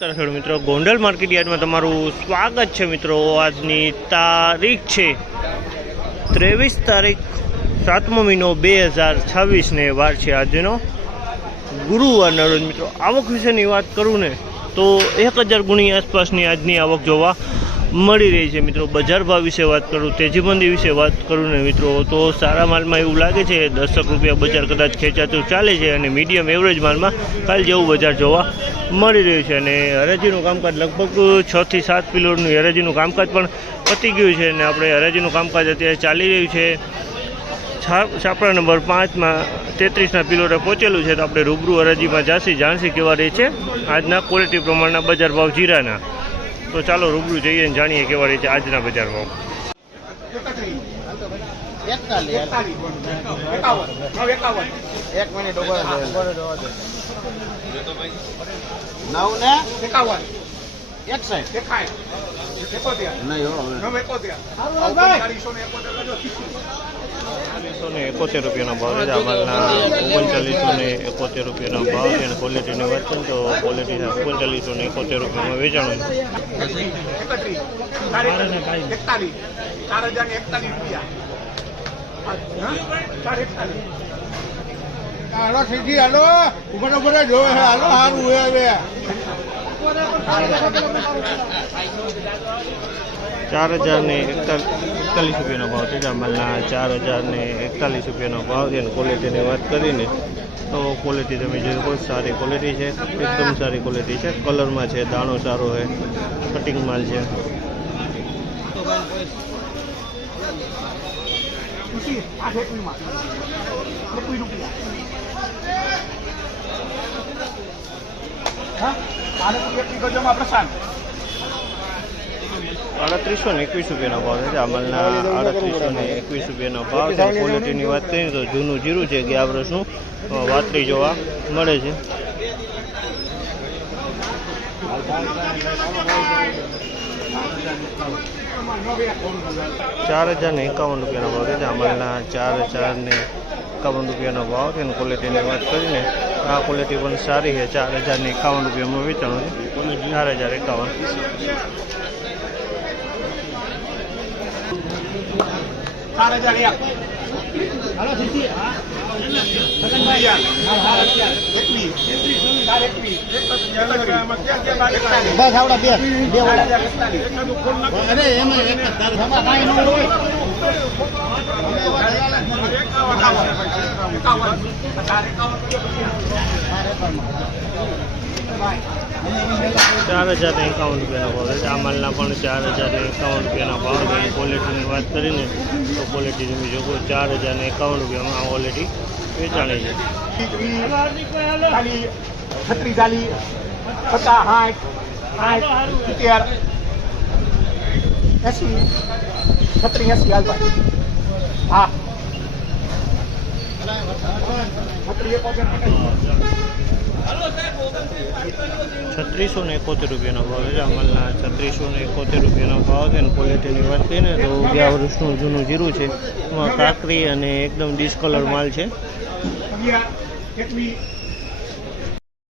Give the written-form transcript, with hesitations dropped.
ખેડૂત મિત્રો, ગોંડલ માર્કેટ યાર્ડમાં તમારું સ્વાગત છે મિત્રો। આજની તારીખ છે 23 તારીખ 7મો મહિનો 2026 ને વાર છે આજનો ગુરુવારના રોજ મિત્રો। આવક વિશેની વાત કરું ને તો 1000 ગુણી આસપાસની આજની આવક જોવા મળી રહી છે મિત્રો। બજાર ભાવ વિશે વાત કરું, તેજી મંદી વિશે વાત કરું ને મિત્રો તો સારા માલમાં એવું લાગે છે 10 રૂપિયા બજાર કદાચ ખેંચાતું ચાલે છે અને મીડિયમ એવરેજ માલમાં કાલ જેવું બજાર જોવા મળી રહ્યું છે। અને હરાજીનું કામકાજ લગભગ 6 થી 7 પિલોરનું હરાજીનું કામકાજ પણ પતી ગયું છે અને આપણે હરાજીનું કામકાજ અત્યારે ચાલી રહ્યું છે। છાપરા નંબર 5માં 33ના પિલોરે પહોંચેલું છે તો આપણે રૂબરૂ હરાજીમાં જાણશી કેવા રહી છે આજના ક્વોલિટી પ્રમાણના બજાર ભાવ જીરાના। તો ચાલો રૂબરૂ જઈએ અને જાણીએ કેવા રહી છે આજના બજાર ભાવ। ₹41 ભાવ છે અમારના। 3971 રૂપિયાનો ભાવ છે અને ક્વોલિટીની વાત કરીએ તો ક્વોલિટીના 3971 રૂપિયામાં વેચાણું છે। ₹4041 ભાવ છે જામલના। ₹4041 ભાવ છે અને ક્વોલિટીની વાત કરીને તો ક્વોલિટી તમે જોઈ શકો સારી ક્વોલિટી છે, એકદમ સારી ક્વોલિટી છે। કલરમાં છે, દાણો સારો છે, કટિંગ માલ છે। ₹3821 ભાવ છે જામલના। ₹3821 ભાવ છે। ક્વોલિટીની વાત કરીએ તો જૂનું જીરું છે, ગયા વર્ષનું વાતરી જોવા મળે છે। ₹4051 ભાવ છે જામલના। ₹4051 ભાવ છે અને ક્વોલિટીની વાત કરીને આ ક્વોલિટી પણ સારી છે। ₹4051 વેચાણું છે। 4051 ₹4051 ભાવ છે જામલના પણ ₹4051 ભાવ છે। ક્વોલિટીની વાત કરીને તો ક્વોલિટી તમે જોવો ₹4051 રૂપિયામાં આ ક્વોલિટી વેચાણી છે। ₹3671 ભાવ છે જામલના। ₹3671 ભાવ છે અને ક્વોલિટીની વાત કરીને તો ગયા વર્ષનું જૂનું જીરું છે, એમાં કાકરી અને એકદમ ડિસ્કલર માલ છે।